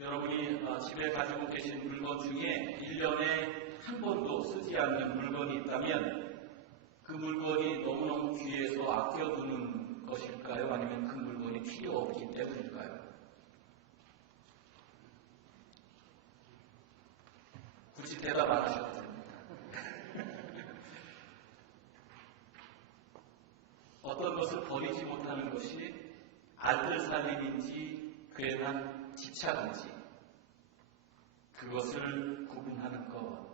여러분이 집에 가지고 계신 물건 중에 1년에 한 번도 쓰지 않는 물건이 있다면 그 물건이 너무너무 귀해서 아껴두는 것일까요? 아니면 그 물건이 필요 없기 때문일까요? 굳이 대답 안 하셔도 됩니다. 어떤 것을 버리지 못하는 것이 알뜰살림인지 괜한 집착인지 그것을 구분하는 것,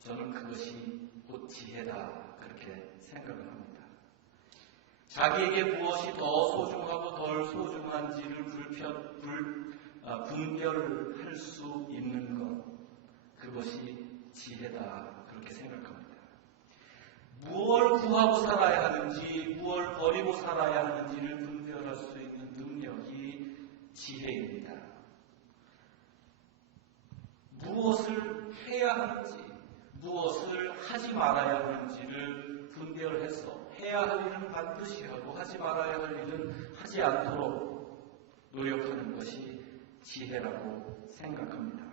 저는 그것이 곧 지혜다 그렇게 생각을 합니다. 자기에게 무엇이 더 소중하고 덜 소중한지를 분별할 수 있는 것, 그것이 지혜다 그렇게 생각합니다. 무엇을 구하고 살아야 하는지, 무엇을 버리고 살아야 하는지를 분별할 수 있는 능력이 지혜입니다. 무엇을 해야 하는지, 무엇을 하지 말아야 하는지를 분별해서 해야 할 일은 반드시 하고 하지 말아야 할 일은 하지 않도록 노력하는 것이 지혜라고 생각합니다.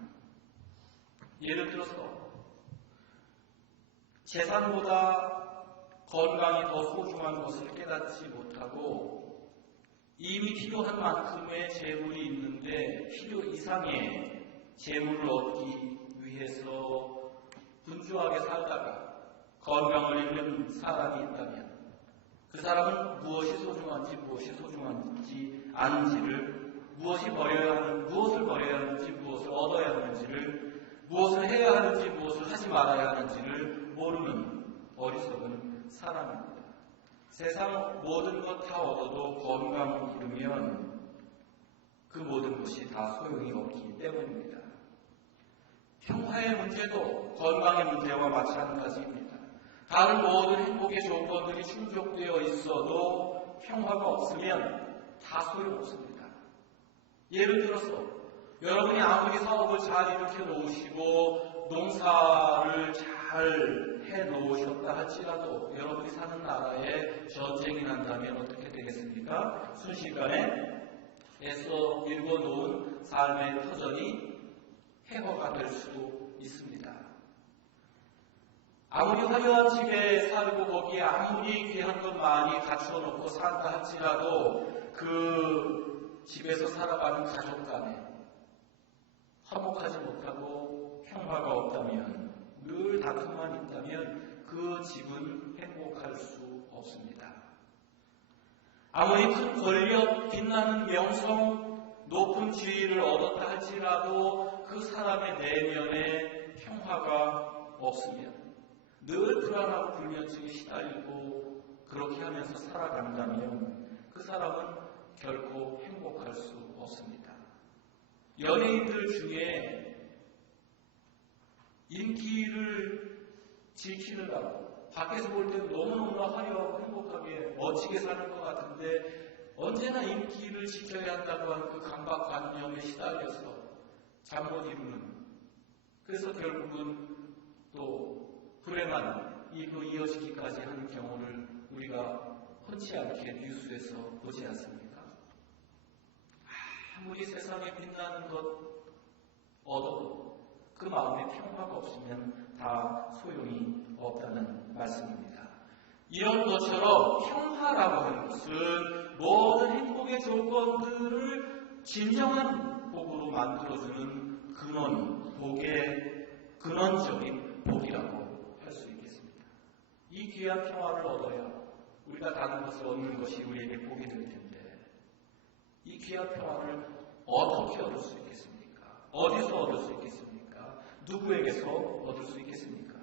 예를 들어서 재산보다 건강이 더 소중한 것을 깨닫지 못하고 이미 필요한 만큼의 재물이 있는데 필요 이상의 재물을 얻기 위해서 분주하게 살다가 건강을 잃는 사람이 있다면 그 사람은 무엇이 소중한지 무엇이 소중한지 아는지를 무엇을 버려야 하는지 무엇을 얻어야 하는지를 무엇을 해야 하는지 무엇을 하지 말아야 하는지를 모르는 어리석은 사람입니다. 세상 모든 것 다 얻어도 건강을 잃으면 그 모든 것이 다 소용이 없기 때문입니다. 평화의 문제도 건강의 문제와 마찬가지입니다. 다른 모든 행복의 조건들이 충족되어 있어도 평화가 없으면 다 소용없습니다. 예를 들어서 여러분이 아무리 사업을 잘 일으켜 놓으시고 농사를 잘 해 놓으셨다 할지라도 여러분이 사는 나라에 전쟁이 난다면 어떻게 되겠습니까? 순식간에 애써 일궈 놓은 삶의 터전이 폐허가 될 수도 있습니다. 아무리 화려한 집에 살고 거기에 아무리 귀한 것 많이 갖춰놓고 산다 할지라도 그 집에서 살아가는 가족 간에 화목하지 못하고 평화가 없다면 늘 다툼만 있다면 그 집은 행복할 수 없습니다. 아무리 큰 권력, 빛나는 명성, 높은 지위를 얻었다 할지라도 그 사람의 내면에 평화가 없으면 늘 불안하고 불면증에 시달리고 그렇게 하면서 살아간다면 그 사람은 결코 행복할 수 없습니다. 연예인들 중에 인기를 지키느라고 밖에서 볼 때는 너무너무나 화려하고 행복하게 멋지게 사는 것 같은데 언제나 인기를 지켜야 한다고 하는 그 강박관념에 시달려서 잠 못 이루는, 그래서 결국은 또 불행한 일로 이어지기까지 하는 경우를 우리가 흔치 않게 뉴스에서 보지 않습니까? 아무리 세상에 빛나는 것 얻어도 그 마음에 평화가 없으면 다 소용이 없다는 말씀입니다. 이런 것처럼 평화라고 하는 것은 모든 행복의 조건들을 진정한 복으로 만들어주는 근원적인 복이라고 할 수 있겠습니다. 이 귀한 평화를 얻어야 우리가 다른 것을 얻는 것이 우리에게 복이 될 텐데 이 귀한 평화를 어떻게 얻을 수 있겠습니까? 어디서 얻을 수 있겠습니까? 누구에게서 얻을 수 있겠습니까?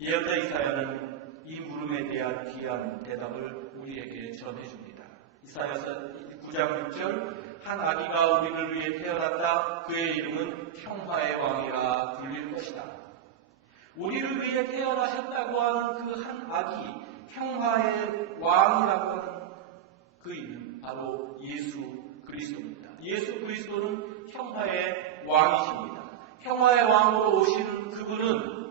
예언자 이사야는 이 물음에 대한 귀한 대답을 우리에게 전해줍니다. 이사야서 9장 6절, 한 아기가 우리를 위해 태어났다. 그의 이름은 평화의 왕이라 불릴 것이다. 우리를 위해 태어나셨다고 하는 그 한 아기, 평화의 왕이라고 하는 그 이름, 바로 예수 그리스도입니다. 예수 그리스도는 평화의 왕이십니다. 평화의 왕으로 오시는 그분은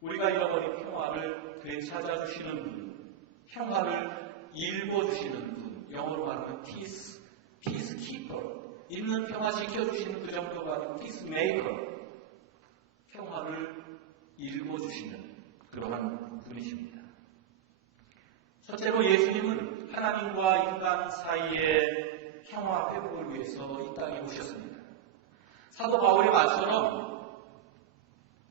우리가 잃어버린 평화를 되찾아주시는 분, 평화를 일궈주시는 분, 영어로 말하면 peacekeeper, 있는 평화 지켜주시는 그 정도가 아니고 피스메이커, 평화를 일궈주시는 그러한 분이십니다. 첫째로 예수님은 하나님과 인간 사이의 평화 회복을 위해서 이 땅에 오셨습니다. 사도 바울의 말처럼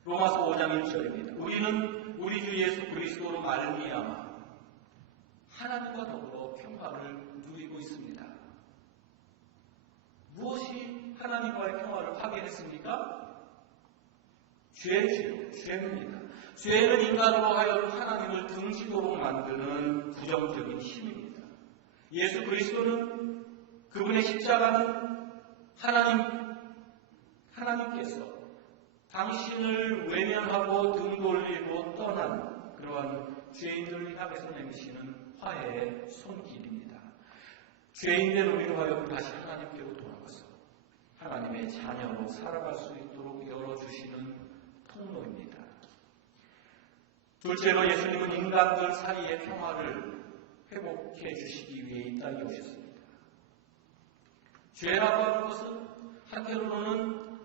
로마서 5장 1절입니다. 우리는 우리 주 예수 그리스도로 말미암아 하나님과 더불어 평화를 누리고 있습니다. 무엇이 하나님과의 평화를 파괴했습니까? 죄입니다. 죄는 인간으로 하여금 하나님을 등지도록 만드는 부정적인 힘입니다. 예수 그리스도는, 그분의 십자가는 하나님께서 당신을 외면하고 등 돌리고 떠난 그러한 죄인들을 향해서 내미시는 화해의 손길입니다. 죄인된 우리로 하여금 다시 하나님께로 돌아가서 하나님의 자녀로 살아갈 수 있도록 열어주시는 통로입니다. 둘째로 예수님은 인간들 사이의 평화를 회복해 주시기 위해 이 땅에 오셨습니다. 죄라고 하는 것은 한편으로는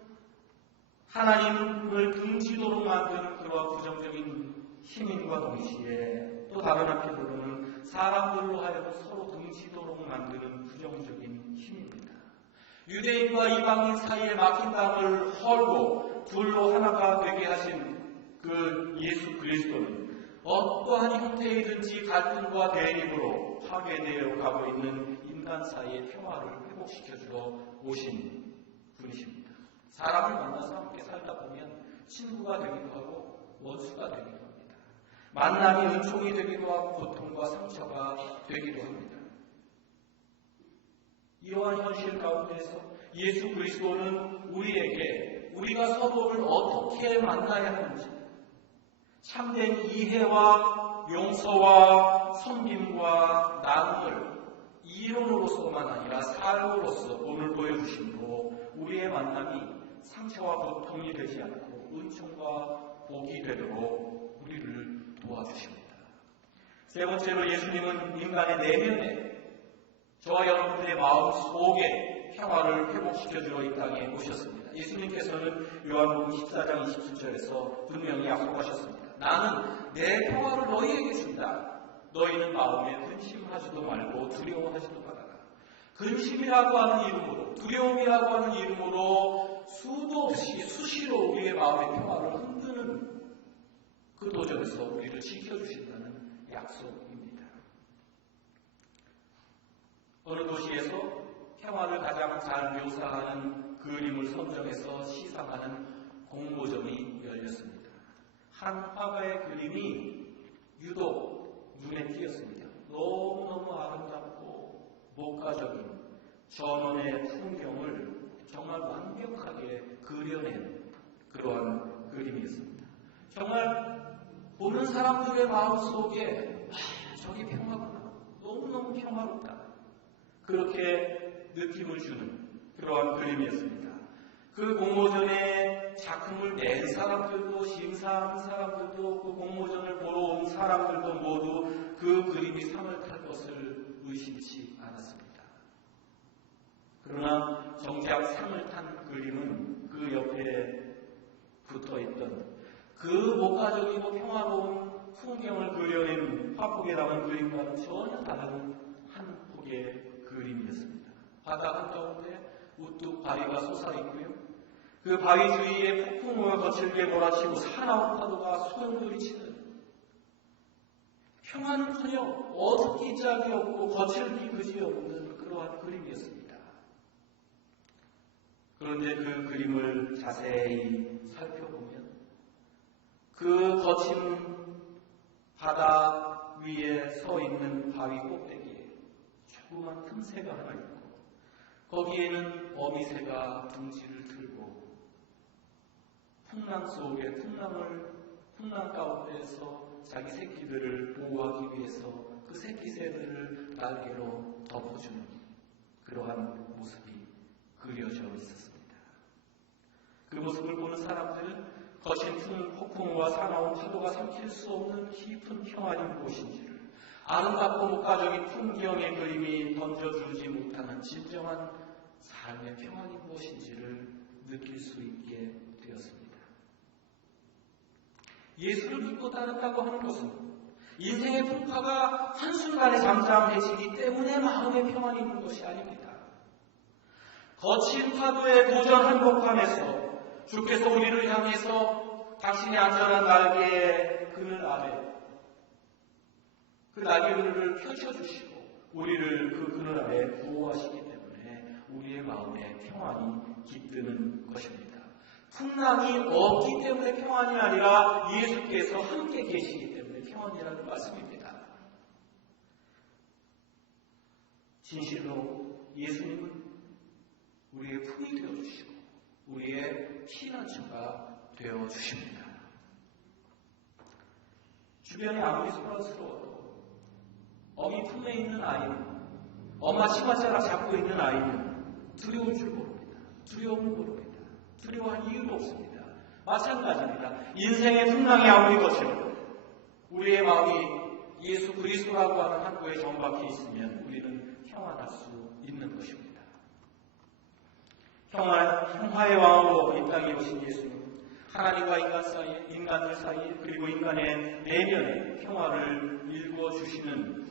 하나님을 등지도록 만드는 그러한 부정적인 힘인과 동시에 또 다른 한편으로는 사람들로 하여금 서로 등지도록 만드는 부정적인 힘입니다. 유대인과 이방인 사이에 막힌 땅을 헐고 둘로 하나가 되게 하신 그 예수 그리스도는 어떠한 형태이든지 갈등과 대립으로 파괴되어 가고 있는 인간 사이의 평화를 회복시켜주러 오신 분이십니다. 사람을 만나서 함께 살다 보면 친구가 되기도 하고 원수가 되기도 합니다. 만남이 은총이 되기도 하고 고통과 상처가 되기도 합니다. 이러한 현실 가운데서 예수 그리스도는 우리에게 우리가 서로를 어떻게 만나야 하는지, 참된 이해와 용서와 섬김과 나눔을 이론으로서만 아니라 삶으로서 오늘 보여주심으로 우리의 만남이 상처와 고통이 되지 않고 은총과 복이 되도록 우리를 도와주십니다. 세 번째로 예수님은 인간의 내면에, 저와 여러분들의 마음 속에 평화를 회복시켜주러 이 땅에 오셨습니다. 예수님께서는 요한복음 14장 27절에서 분명히 약속하셨습니다. 나는 내 평화를 너희에게 준다. 너희는 마음에 근심하지도 말고 두려워하지도 말아라. 근심이라고 하는 이름으로, 두려움이라고 하는 이름으로 수도 없이 수시로 우리의 마음의 평화를 흔드는 그 도전에서 우리를 지켜주신다는 약속입니다. 어느 도시에서 평화를 가장 잘 묘사하는 그림을 선정해서 시상하는 공모전이 열렸습니다. 한 화가의 그림이 유독 눈에 띄었습니다. 너무너무 아름답고 목가적인 전원의 풍경을 정말 완벽하게 그려낸 그러한 그림이었습니다. 정말 보는 사람들의 마음속에 저기 평화구나, 너무너무 평화롭다, 그렇게 느낌을 주는 그러한 그림이었습니다. 그 공모전에 작품을 낸 사람들도, 심사한 사람들도, 그 공모전을 보러 온 사람들도 모두 그 그림이 상을 탈 것을 의심치 않았습니다. 그러나 정작 상을 탄 그림은 그 옆에 붙어있던 그 목가적이고 평화로운 풍경을 그려낸 화폭에 담은 그림과는 전혀 다른 한 폭의 그림이었습니다. 바다 한가운데 우뚝 바위가 솟아있고요. 그 바위 주위에 폭풍우가 거칠게 몰아치고 사나운 파도가 소용돌이치는, 평화는커녕 어둡기 짝이 없고 거칠기 그지 없는 그러한 그림이었습니다. 그런데 그 그림을 자세히 살펴보면 그 거친 바다 위에 서 있는 바위 꼭대기에 조그만 틈새가 하나 있고, 거기에는 어미새가 둥지를 들고 풍랑 속에 풍랑 가운데에서 자기 새끼들을 보호하기 위해서 그 새끼새들을 날개로 덮어주는 그러한 모습이 그려져 있었습니다. 그 모습을 보는 사람들은 거친 폭풍과 사나운 파도가 삼킬 수 없는 깊은 평안이 무엇인지를, 아름답고 목가적인 풍경의 그림이 던져주지 못하는 진정한 삶의 평안이 무엇인지를 느낄 수 있게 되었습니다. 예수를 믿고 따른다고 하는 것은 인생의 풍파가 한순간에 잠잠해지기 때문에 마음의 평안이 있는 것이 아닙니다. 거친 파도에 도전 한복판에서 주께서 우리를 향해서 당신의 안전한 날개의 그늘 아래 그 날개 그늘을 펼쳐주시고 우리를 그 그늘 아래 보호하시기 때문에 우리의 마음에 평안이 깃드는 것입니다. 풍랑이 없기 때문에 평안이 아니라 예수께서 함께 계시기 때문에 평안이라는 말씀입니다. 진실로 예수님은 우리의 품이 되어주시고 우리의 피난처가 되어주십니다. 주변에 아무리 소란스러워도 어미 품에 있는 아이는, 엄마 치마자락 잡고 있는 아이는 두려울 줄 모릅니다. 두려움을 모릅니다. 두려워할 이유도 없습니다. 마찬가지입니다. 인생의 풍랑이 아무리 거칠어도 우리의 마음이 예수 그리스도라고 하는 항구에 정박해 있으면 우리는 평안할 수 있는 것입니다. 평화의 왕으로 이 땅에 오신 예수님, 하나님과 인간들 사이 그리고 인간의 내면에 평화를 일구어 주시는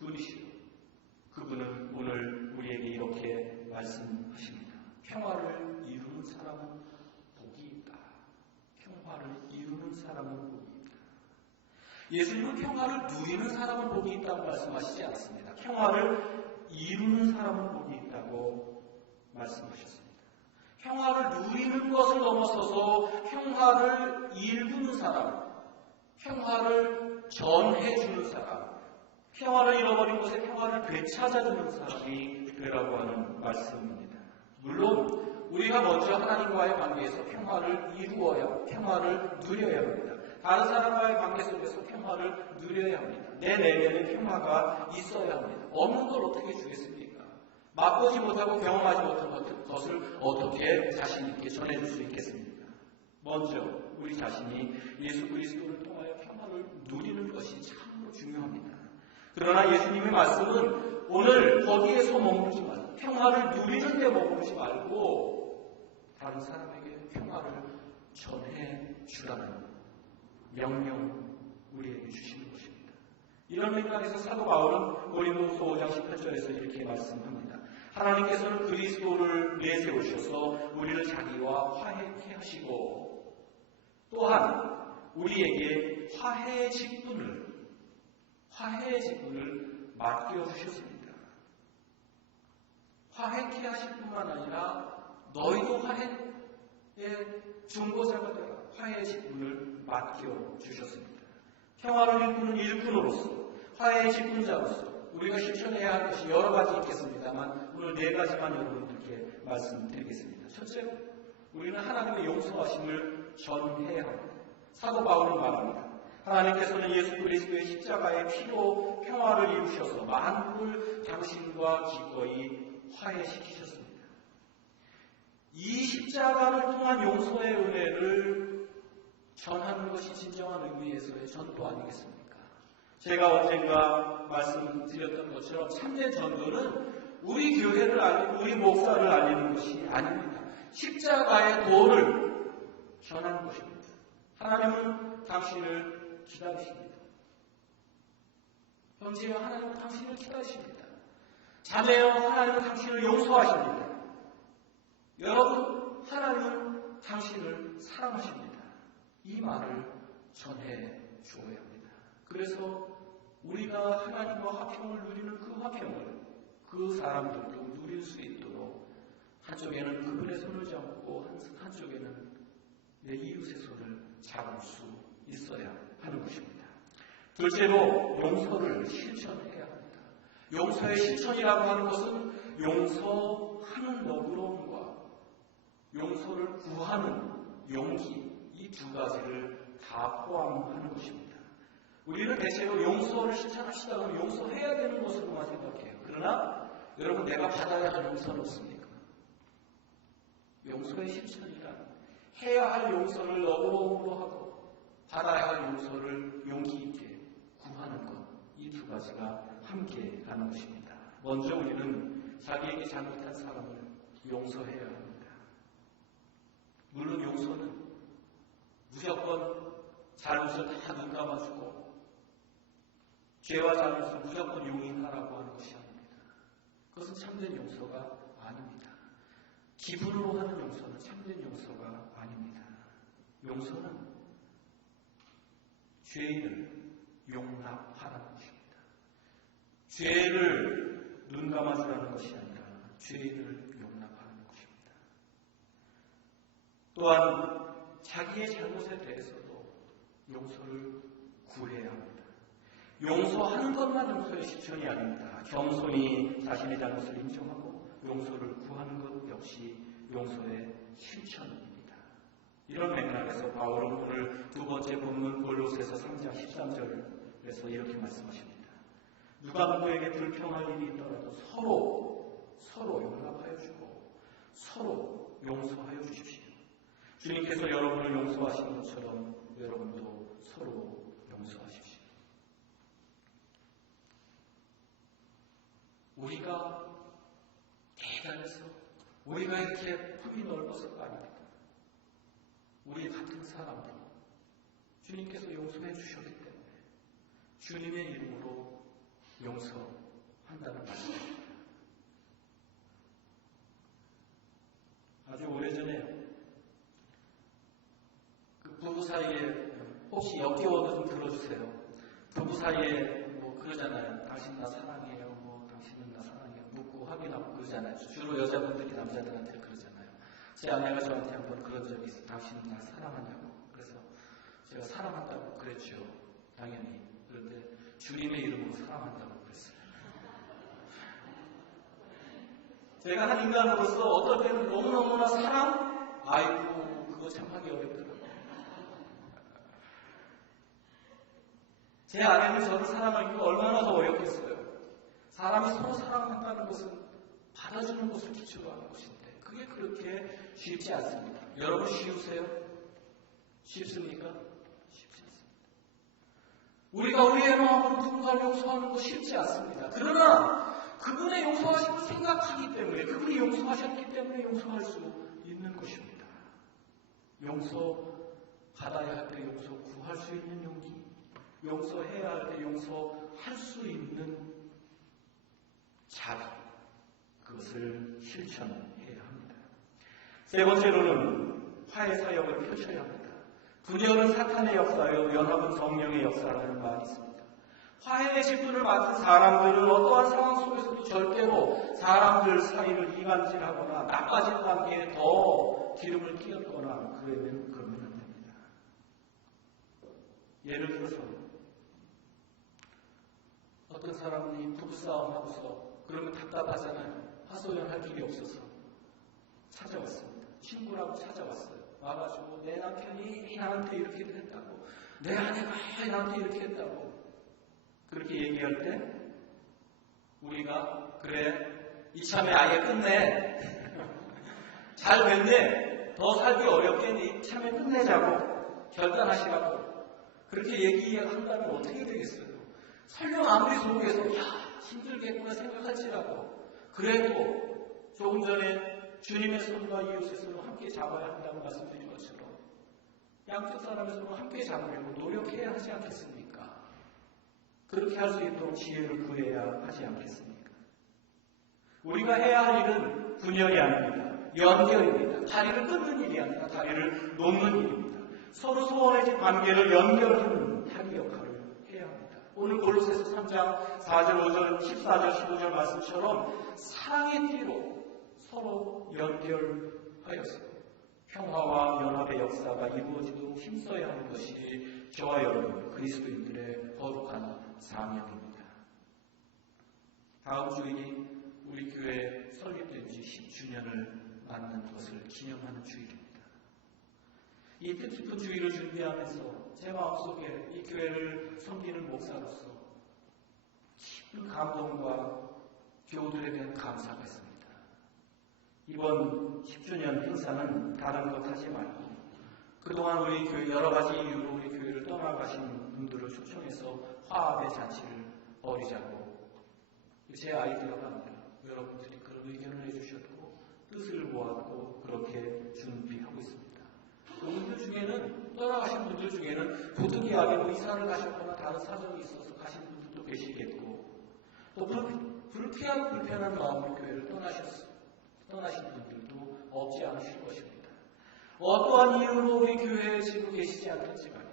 분이시오. 그분은 오늘 우리에게 이렇게 말씀하십니다. 평화를 이루는 사람은 복이 있다. 평화를 이루는 사람은 복이 있다. 예수님은 평화를 누리는 사람은 복이 있다고 말씀하시지 않습니다. 평화를 이루는 사람은 복이 있다고 말씀하셨습니다. 평화를 누리는 것을 넘어서서 평화를 일구는 사람, 평화를 전해주는 사람, 평화를 잃어버린 곳에 평화를 되찾아주는 사람이 되라고 하는 말씀입니다. 물론 우리가 먼저 하나님과의 관계에서 평화를 이루어야, 평화를 누려야 합니다. 다른 사람과의 관계 속에서 평화를 누려야 합니다. 내 내면에 평화가 있어야 합니다. 없는 걸 어떻게 주겠습니까? 맛보지 못하고 경험하지 못한 것을 어떻게 자신 있게 전해줄 수 있겠습니까? 먼저 우리 자신이 예수 그리스도를 통하여 평화를 누리는 것이 참으로 중요합니다. 그러나 예수님의 말씀은 오늘 거기에서 머무르지 말고 평화를 누리는 데 머무르지 말고 다른 사람에게 평화를 전해주라는 명령 우리에게 주시는 것입니다. 이런 맥락에서 사도 바울은 고린도후서 5장 18절에서 이렇게 말씀합니다. 하나님께서는 그리스도를 내세우셔서 우리를 자기와 화해케 하시고 또한 우리에게 화해의 직분을 맡겨주셨습니다. 화해케 하실 뿐만 아니라 너희도 화해의 중보자가 되라. 화해의 직분을 맡겨주셨습니다. 평화를 일구는 일꾼으로서 화해의 직분자로서 우리가 실천해야 할 것이 여러 가지 있겠습니다만 오늘 네 가지만 여러분들께 말씀드리겠습니다. 첫째로 우리는 하나님의 용서하심을 전해야 합니다. 사도 바울은 말합니다. 하나님께서는 예수 그리스도의 십자가의 피로 평화를 이루셔서 만국을 당신과 기꺼이 화해시키셨습니다. 이 십자가를 통한 용서의 은혜를 전하는 것이 진정한 의미에서의 전도 아니겠습니까? 제가 언젠가 말씀드렸던 것처럼 참된 전도는 우리 교회를 알리고 우리 목사를 알리는 것이 아닙니다. 십자가의 도를 전하는 것입니다. 하나님은 당신을 기다리십니다. 형제여, 하나님은 당신을 기다리십니다. 자매여, 하나님은 당신을 용서하십니다. 여러분, 하나님은 당신을 사랑하십니다. 이 말을 전해 주어야 합니다. 그래서 우리가 하나님과 화평을 누리는 그 화평을 그 사람들도 누릴 수 있도록 한쪽에는 그분의 손을 잡고 한쪽에는 내 이웃의 손을 잡을 수 있어야 하는 것입니다. 둘째로 용서를 실천해야 합니다. 용서의 실천이라고 하는 것은 용서하는 너그러움과 용서를 구하는 용기, 이 두 가지를 다 포함하는 것입니다. 우리는 대체로 용서를 실천하시다 보면 용서해야 되는 것으로만 생각해요. 그러나 여러분, 내가 받아야 할 용서는 없습니까? 용서의 실천이란 해야 할 용서를 너그러움으로 하고 받아야 할 용서를 용기 있게 구하는 것, 이 두 가지가 함께 가는 것입니다. 먼저 우리는 자기에게 잘못한 사람을 용서해야 합니다. 물론 용서는 무조건 잘못을 다 눈 감아주고 죄와 잘못을 무조건 용인하라고 하는 것이 아닙니다. 그것은 참된 용서가 아닙니다. 기분으로 하는 용서는 참된 용서가 아닙니다. 용서는 죄인을 용납하라는 것입니다. 죄를 눈 감아주라는 것이 아니라 죄인을 용납하는 것입니다. 또한 자기의 잘못에 대해서도 용서를 구해야 합니다. 용서하는 것만 용서의 실천이 아닙니다. 겸손히 자신의 잘못을 인정하고 용서를 구하는 것 역시 용서의 실천입니다. 이런 맥락에서 바울은 오늘 두 번째 본문 골로새서 3장 13절에서 이렇게 말씀하십니다. 누가 누구에게 불평할 일이 있더라도 서로 용납하여 주고 서로 용서하여 주십시오. 주님께서 여러분을 용서하신 것처럼 여러분도 서로 용서하십시오. 우리가 대단해서 우리가 이렇게 품이 넓어서가 아닙니다. 우리 같은 사람들 주님께서 용서해 주셨기 때문에 주님의 이름으로 용서한다는 말씀입니다. 아주 오래전에 그 부부 사이에 혹시 역겨워도 좀 들어주세요. 부부 사이에 뭐 그러잖아요. 당신 나 사랑해요. 뭐 당신은 나 사랑해요. 묻고 확인하고 그러잖아요. 주로 여자분들이 남자들한테 그러잖아요. 제 아내가 저한테 한번 그런 적이 있어요. 당신은 나 사랑하냐고. 그래서 제가 사랑한다고 그랬죠. 당연히. 그런데 주님의 이름으로 사랑한다고 그랬어요. 제가 한 인간으로서 어떨 때는 너무너무나 사랑? 아이고 그거 참 하기 어렵더라고요. 제 아내는 저를 사랑하기가 얼마나 더 어렵겠어요. 사람이 서로 사랑한다는 것은 받아주는 것을 기초로 하는 것인데 그게 그렇게 쉽지 않습니다. 여러분 쉬우세요? 쉽습니까? 쉽지 않습니다. 우리가 우리의 마음으로 누군가를 용서하는 거 쉽지 않습니다. 그러나 그분의 용서하심을 생각하기 때문에 그분이 용서하셨기 때문에 용서할 수 있는 것입니다. 용서 받아야 할 때 용서 구할 수 있는 용기, 용서해야 할 때 용서할 수 있는 자비, 그것을 실천해야 합니다. 세 번째로는 화해 사역을 펼쳐야 합니다. 분열은 사탄의 역사요, 연합은 성령의 역사라는 말이 있습니다. 화해의 직분을 맡은 사람들은 어떠한 상황 속에서도 절대로 사람들 사이를 이간질하거나 나빠진 관계에 더 기름을 끼얹거나 그러면 안 됩니다. 예를 들어서 어떤 사람이 부부싸움 하고서 그러면 답답하잖아요. 하소연할 길이 없어서 찾아왔습니다. 친구라고 찾아왔어요. 와가지고 내 남편이 나한테 이렇게 했다고, 내 아내가 나한테 이렇게 했다고 그렇게 얘기할 때 우리가 그래 이참에 아예 끝내 잘 됐네 더 살기 어렵겠니 참에 끝내자고 결단하시라고 그렇게 얘기한다면 어떻게 되겠어요? 설령 아무리 속에서 힘들겠구나 생각할지라도 그래도 조금 전에 주님의 손과 이웃의 손을 함께 잡아야 한다고 말씀드린 것처럼 양쪽 사람의 손을 함께 잡으려고 노력해야 하지 않겠습니까? 그렇게 할 수 있도록 지혜를 구해야 하지 않겠습니까? 우리가 해야 할 일은 분열이 아닙니다. 연결입니다. 다리를 끊는 일이 아니라 다리를 놓는 일입니다. 서로 소원해진 관계를 연결하는 다리 역할을 해야 합니다. 오늘 골로새서 3장 4절, 5절, 14절, 15절 말씀처럼 사랑의 띠로 서로 연결하여서 평화와 연합의 역사가 이루어지도록 힘써야 하는 것이 저와 여러분 그리스도인들의 거룩한 사명입니다. 다음 주일이 우리 교회 설립된 지 10주년을 맞는 것을 기념하는 주일입니다. 이 뜻깊은 주일을 준비하면서 제 마음속에 이 교회를 섬기는 목사로서 깊은 감동과 교우들에 대한 감사가 있습니다. 이번 10주년 행사는 다른 것 하지 말고 그동안 우리 교회 여러 가지 이유로 우리 교회를 떠나가신 분들을 초청해서 화합의 잔치를 벌이자고 제 아이디어가 아니라 여러분들이 그런 의견을 해주셨고 뜻을 중에는 도둑이 아니고 이사를 가셨거나 다른 사정이 있어서 가신 분들도 계시겠고, 또 불쾌한 불편한 마음으로 교회를 떠나신 분들도 없지 않으실 것입니다. 어떠한 이유로 우리 교회에 지금 계시지 않겠지만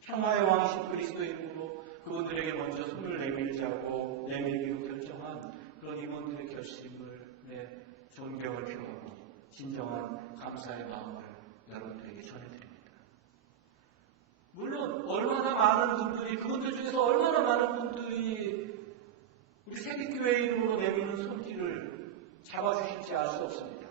평화의 왕이신 그리스도의 이름으로 그분들에게 먼저 손을 내밀기로 결정한 그런 임원들의 결심을 존경을 표하고 진정한 감사의 마음을 여러분들에게 전해드립니다. 물론 얼마나 많은 분들이, 그분들 중에서 얼마나 많은 분들이 우리 세계교회 이름으로 내미는 손길을 잡아주실지 알 수 없습니다.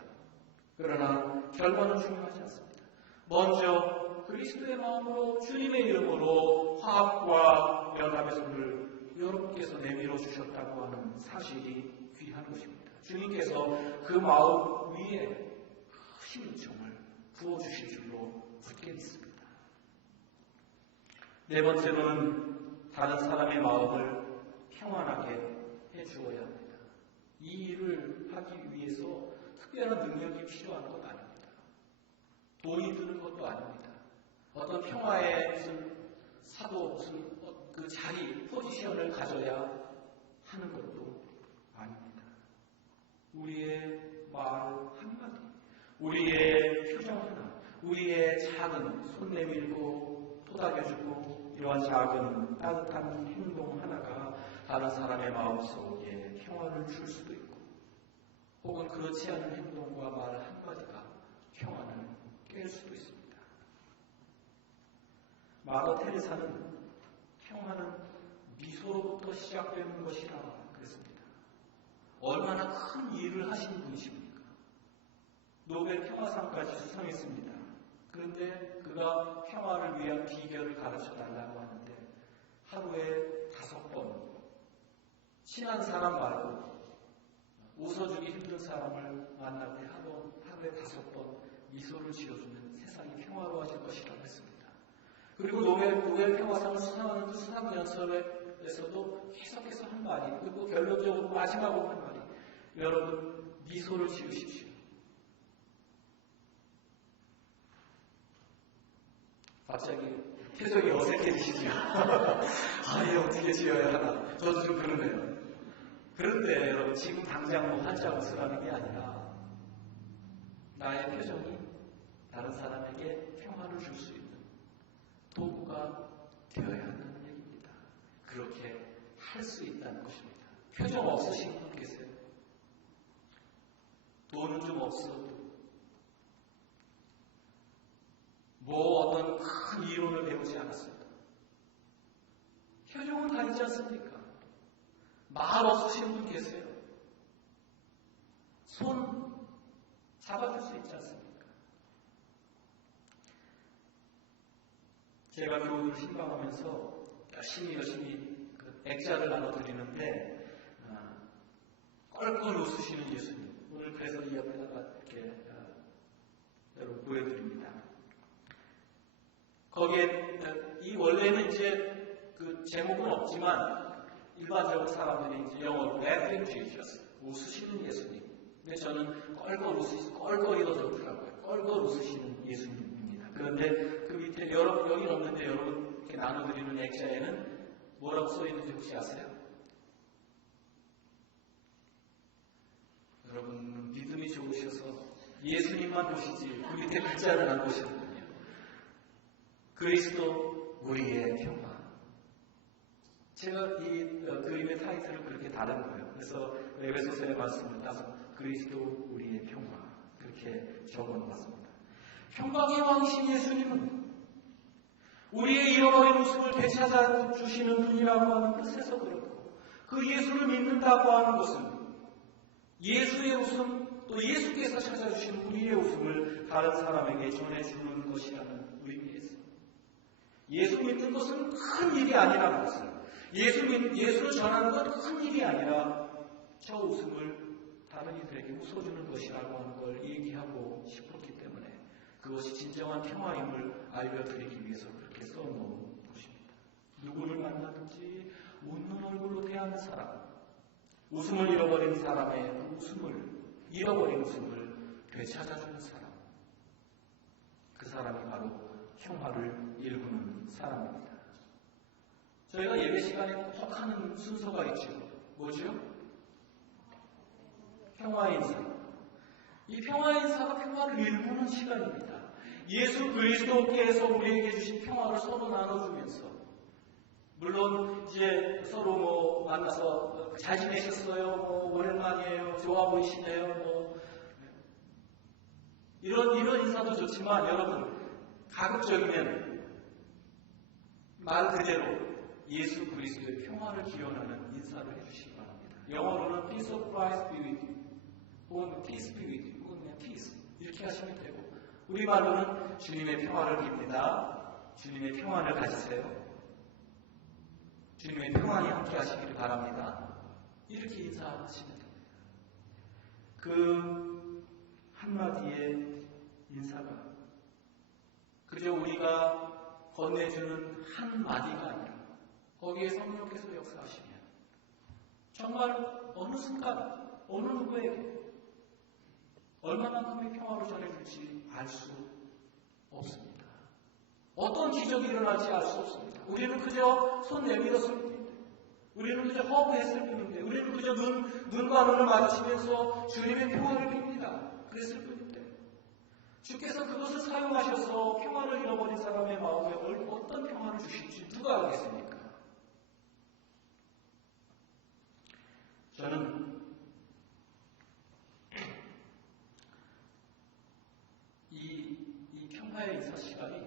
그러나 결과는 중요하지 않습니다. 먼저 그리스도의 마음으로 주님의 이름으로 화합과 연합의 손을 여러분께서 내밀어 주셨다고 하는 사실이 귀한 것입니다. 주님께서 그 마음 위에 큰 은총을 부어주실 줄로 굳게 믿습니다. 네 번째로는 다른 사람의 마음을 평안하게 해주어야 합니다. 이 일을 하기 위해서 특별한 능력이 필요한 것 아닙니다. 돈이 드는 것도 아닙니다. 어떤 평화의 무슨 사도, 무슨 그 자리, 포지션을 가져야 하는 것도 아닙니다. 우리의 말 한마디, 우리의 표정 하나, 우리의 작은 손 내밀고 토닥여주고 이러한 작은 따뜻한 행동 하나가 다른 사람의 마음속에 평화를 줄 수도 있고, 혹은 그렇지 않은 행동과 말 한마디가 평화를 깰 수도 있습니다. 마더 테레사는 평화는 미소로부터 시작되는 것이라 그랬습니다. 얼마나 큰 일을 하신 분이십니까? 노벨 평화상까지 수상했습니다. 그런데 그가 평화를 위한 비결을 가르쳐 달라고 하는데 하루에 5번 친한 사람 말고 웃어주기 힘든 사람을 만날 때 하루에 5번 미소를 지어주면 세상이 평화로워질 것이라고 했습니다. 그리고 노벨 평화상을 수상하는 그 수상연설에서도 계속해서 한 말이, 그리고 결론적으로 마지막으로 한 말이, 여러분 미소를 지으십시오. 갑자기 표정이 어색해지시죠? 이 어떻게 지어야 하나. 저도 좀 그러네요. 그런데 여러분 지금 당장 활짝 웃으라는 게 아니라 나의 표정이 다른 사람에게 평화를 줄 수 있는 도구가 되어야 한다는 얘기입니다. 그렇게 할 수 있다는 것입니다. 표정 없으신 분 계세요? 돈은 좀 없어도 어떤 큰 이론을 배우지 않았습니다. 표정은 다 있지 않습니까? 말 없으신 분 계세요? 손 잡아줄 수 있지 않습니까? 제가 교우들 신방하면서 열심히 그 액자를 나눠드리는데 껄껄 웃으시는 예수님, 오늘 그래서 이 옆에다가 이렇게 여러분 보여드립니다. 거기에 이 원래는 이제 그 제목은 없지만 일반적으로 사람들이 이제 영어로 Laughing Jesus, 웃으시는 예수님. 근데 저는 껄껄이도 좋더라고요. 껄껄 웃으시는 예수님입니다. 그런데 그 밑에 여기 없는데 여러분 이렇게 나눠드리는 액자에는 뭐라고 써 있는지 혹시 아세요? 여러분 믿음이 좋으셔서 예수님만 보시지 그 밑에 글자를 안 보시는군요. 그리스도 우리의 평화. 제가 이 그림의 타이틀을 그렇게 다른 거예요. 그래서 에베소서의 말씀을 따서 그리스도 우리의 평화 그렇게 적어놓았습니다. 평강의 왕이신 예수님은 우리의 잃어버린 웃음을 되찾아 주시는 분이라고 하는 뜻에서 그렇고, 그 예수를 믿는다고 하는 것은 예수의 웃음, 또 예수께서 찾아주신 우리의 웃음을 다른 사람에게 전해주는 것이라는 의미에서 예수 믿는 것은 큰 일이 아니라는 것을, 예수를 전하는 건 큰 일이 아니라 저 웃음을 다른 이들에게 웃어주는 것이라고 하는 걸 얘기하고 싶었기 때문에 그것이 진정한 평화임을 알려드리기 위해서 그렇게 써놓은 것입니다. 누구를 만나든지 웃는 얼굴로 대하는 사람, 웃음을 잃어버린 사람의 그 잃어버린 웃음을 되찾아주는 사람, 그 사람이 바로 평화를 일구는 사람입니다. 저희가 예배 시간에 꼭 하는 순서가 있죠. 뭐죠? 평화의 인사. 이 평화의 인사가 평화를 일구는 시간입니다. 예수 그리스도께서 우리에게 주신 평화를 서로 나눠주면서, 물론 이제 서로 만나서 잘 지내셨어요? 오랜만이에요? 좋아 보이시네요? 이런 인사도 좋지만 여러분, 가급적이면 말 그대로 예수 그리스도의 평화를 기원하는 인사를 해주시기 바랍니다. 영어로는 Peace of Christ be with you, 혹은 Peace be with you, 혹은 그냥 Peace 이렇게 하시면 되고, 우리말로는 주님의 평화를 빕니다. 주님의 평안을 가지세요. 주님의 평안이 함께 하시기를 바랍니다. 이렇게 인사하시면 됩니다. 그 한마디의 인사가 그저 우리가 건네주는 한마디가 아니라 거기에 성령께서 역사하시면 정말 어느 순간 어느 누구에게 얼마만큼의 평화를 전해줄지 알 수 없습니다. 어떤 기적이 일어날지 알 수 없습니다. 우리는 그저 손 내밀었을 뿐인데, 우리는 그저 허브했을 뿐인데, 우리는 그저 눈과 눈을 마주치면서 주님의 평화를 빕니다. 그랬을 뿐인데, 주께서 그것을 사용하셔서 평화를 잃어버린 사람의 마음에 어떤 평화를 주실지 누가 알겠습니까? 저는 이 평화의 인사 시간이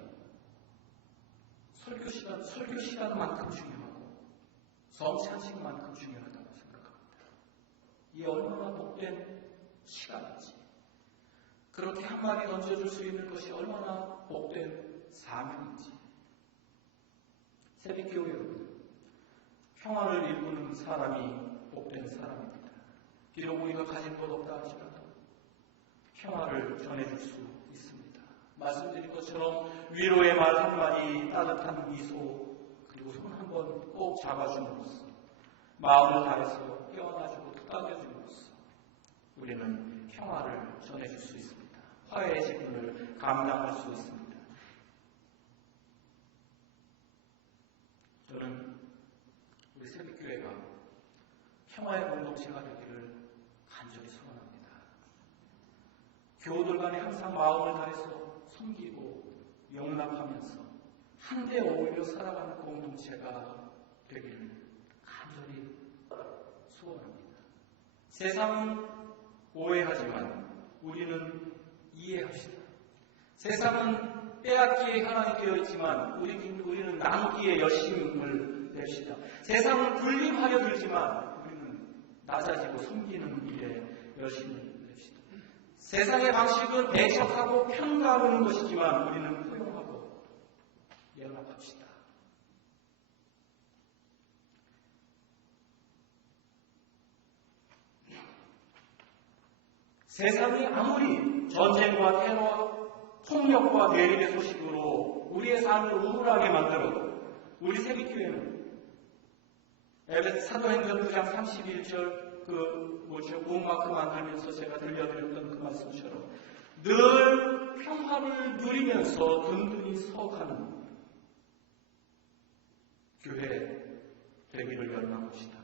설교 시간만큼 중요하고 성찬식만큼 중요하다고 생각합니다. 이 얼마나 복된 시간인지, 그렇게 한마디 던져줄 수 있는 것이 얼마나 복된 사명인지. 새벽교회 여러분, 평화를 일구는 사람이 복된 사람입니다. 비록 우리가 가진 것 없다 할지라도 평화를 전해줄 수 있습니다. 말씀드린 것처럼 위로의 말 한마디, 따뜻한 미소, 그리고 손 한 번 꼭 잡아줌으로써, 마음을 다해서 껴안아주고 토닥여줌으로써 우리는 평화를 전해줄 수 있습니다. 화해의 직분을 감당할 수 있습니다. 저는 우리 새벽교회가 평화의 공동체가 되기를 간절히 소원합니다. 교우들 간에 항상 마음을 다해서 섬기고 용납하면서 한데 어울려 살아가는 공동체가 되기를 간절히 소원합니다. 세상은 오해하지만 우리는 이해합시다. 세상은 빼앗기에 현황이 되어 있지만 우리는 나누기에 열심을 냅시다. 세상은 군림하려 들지만 우리는 낮아지고 섬기는 일에 열심을 냅시다. 세상의 방식은 배척하고 편가르는 것이지만 우리는 포용하고 연합합시다. 세상이 아무리 전쟁과 테러, 폭력과 대립의 소식으로 우리의 삶을 우울하게 만들어도 우리 새벽교회는 사도행전 9장 31절 부흥마크 만들면서 제가 들려드렸던 그 말씀처럼 늘 평화를 누리면서 든든히 서가는 교회 되기를 열망합시다.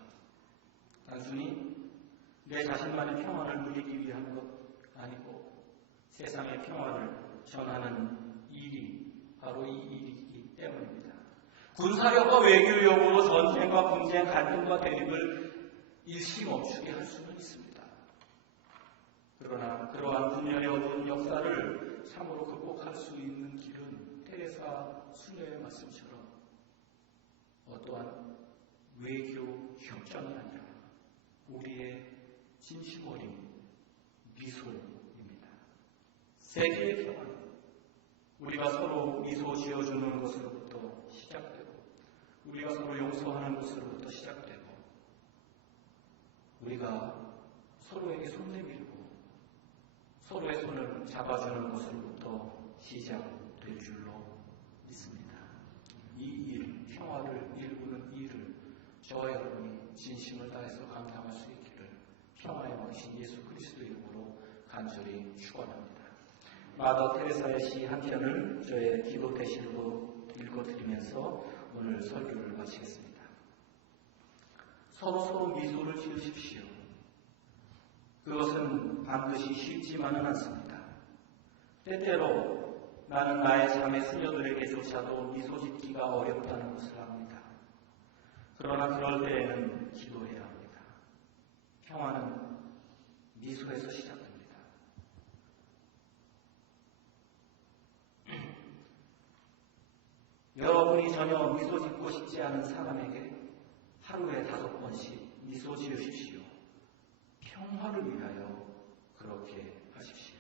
단순히 내 자신만의 평화를 누리기 위한 것 아니고 세상의 평화를 전하는 일이 바로 이 일이기 때문입니다. 군사력과 외교력으로 전쟁과 분쟁, 갈등과 대립을 일시 멈추게 할 수는 있습니다. 그러나 그러한 분열의 어두운 역사를 참으로 극복할 수 있는 길은 테레사 수녀의 말씀처럼 어떠한 외교 협정이 아니라 우리의 진심 어린 미소입니다. 세계의 평화는 우리가 서로 미소 지어주는 것으로부터 시작되고 우리가 서로 용서하는 것으로부터 시작되고 우리가 서로에게 손 내밀고 서로의 손을 잡아주는 것으로부터 시작될 줄로 믿습니다. 이 일, 평화를 일구는 일을 저와 여러분이 진심을 다해서 감당할 수 있기를 평화의 왕신 예수 그리스도 이름으로 간절히 축원합니다. 마더 테레사의 시 한 편을 저의 기도 대신으로 읽어드리면서 오늘 설교를 마치겠습니다. 서로 미소를 지으십시오. 그것은 반드시 쉽지만은 않습니다. 때때로 나는 나의 삶의 수녀들에게조차도 미소 짓기가 어렵다는 것을 압니다. 그러나 그럴 때에는 기도해야 합니다. 평화는 미소에서 시작됩니다. 여러분이 전혀 미소 짓고 싶지 않은 사람에게 하루에 5번씩 미소 지으십시오. 평화를 위하여 그렇게 하십시오.